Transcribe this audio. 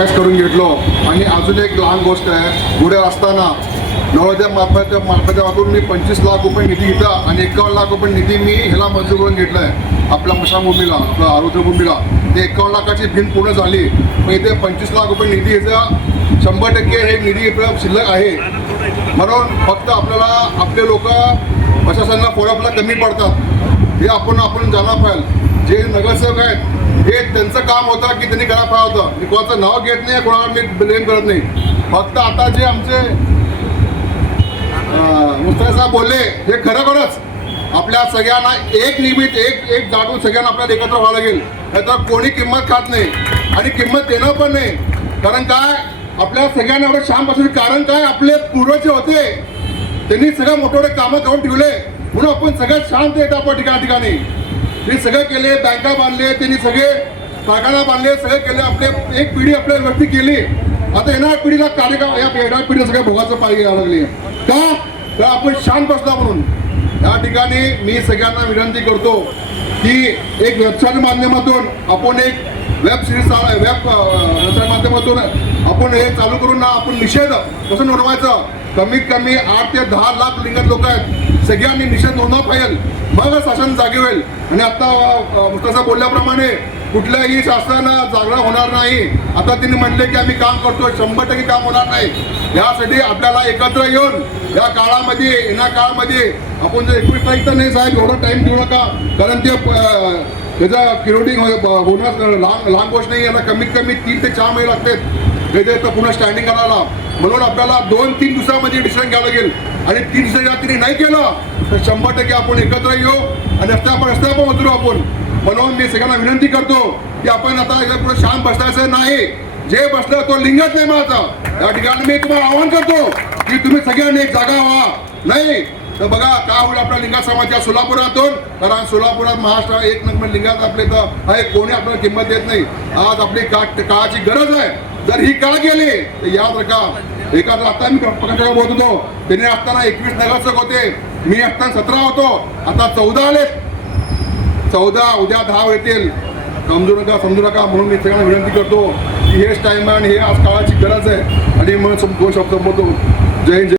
करून घेतलो. आणि अजून एक लहान गोष्ट आहे, पुढे असताना नवोदय मार्फतातून मी 25 लाख रुपये निधी घेतला आणि 51 लाख रुपये निधी मी ह्याला मंजूर करून घेतला आहे आपल्या मशाभूमीला, आपल्या आरुद्रभूमीला. ते 51 लाखाची भिंत पूर्ण झाली, पण इथे 25 लाख रुपये निधी याचा 100% हे निधी शिल्लक आहे. म्हणून फक्त आपल्याला आपले लोक प्रशासनाला फोडाफोडा कमी पडतात हे आपण जाणं पाहिजे. जे नगरसेवक आहेत हे त्यांचं काम होतं की त्यांनी करायला पाहिजे होतं. मी कोणाचं नाव घेत नाही, कोणाला मी ब्लेम करत नाही. फक्त आता जे आमचे मुस्ताफा साहेब बोलले हे खरोखरच आपल्या सगळ्यांना एक निमित्त एक दाटून सगळ्यांना आपल्याला एकत्र व्हावं लागेल. नाहीतर कोणी किंमत खात नाही आणि किंमत देणं पण नाही. कारण काय, आपल्या सगळ्यांना एवढं शांत बसण्याचं कारण काय, आपले पूर्वज जे होते त्यांनी सगळं मोठे मोठे कामं करून ठेवले म्हणून आपण सगळ्यात शांत येत आपण ठिकाणी. हे सगळं केले, बँका बांधले, त्यांनी सगळे कारखाना बांधले, सगळे केले. आपले एक पिढी आपल्या वरती केली. आता येणाऱ्या पिढीला कार्यक्रम, या येणाऱ्या पिढीला सगळ्या भोगाचं पाहिजे यायला लागली. का तर आपण शांत बसला म्हणून. या ठिकाणी मी सगळ्यांना विनंती करतो की एक वेबसाईट माध्यमातून आपण एक वेब सिरीज माध्यमातून आपण हे चालू करून ना आपण निषेध कसं नोंदवायचं. कमीत कमी 8 ते 10 लाख लिंगायत लोक आहेत, सगळ्यांनी निषेध नोंदवा पाहिजे, मग शासन जागे होईल. आणि आता मुस्ताफा बोलल्याप्रमाणे कुठल्याही शासनानं जागरण होणार नाही. आता त्यांनी म्हटले की आम्ही काम करतोय, 100% काम होणार नाही. यासाठी आपल्याला एकत्र येऊन या काळामध्ये, येण्या काळामध्ये आपण जर 21 तारीख तर नाही साहेब, एवढा टाईम देऊ नका. कारण ते त्याचं क्युरेटिंग होणं लहान गोष्ट नाही. याला कमीत कमी 3 ते 4 महिने लागतात त्याचे तर पुन्हा स्टँडिंग करायला. म्हणून आपल्याला 2-3 दिवसामध्ये डिसिजन घ्यावं लागेल. आणि 3 दिवसाच्या तिने नाही केलं तर 100% आपण एकत्र येऊ आणि रस्त्यावर उतरू आपण. म्हणून मी सगळ्यांना विनंती करतो की आपण आता याच्या पुढे शांत बसण्याचं नाही. जे बसलं तो लिंगच नाही माझा. या ठिकाणी मी तुम्हाला आवाहन करतो की तुम्ही सगळ्यांनी एक जागा व्हा. नाही तर बघा काय होईल आपल्या लिंगायत समाजाच्या सोलापुरातून. कारण सोलापुरात महाराष्ट्र एक नंबर लिंगायत आपले तर आहे, कोणी आपल्याला किंमत देत नाही. आज आपली काळाची गरज आहे. जर ही काळ गेली तर याद रखा. एखादा आता मी पक्षाला बोलत होतो, त्यांनी असताना 21 नगरसेवक होते, मी असताना 17 होतो, आता 14 आले. 14 उद्या 10 येतील. समजू नका. म्हणून मी सगळ्यांना विनंती करतो की हेच टाइम आहे आणि हे आज काळाची गरज आहे. आणि म्हणून 2 शब्द बोलतो. जय हिंद.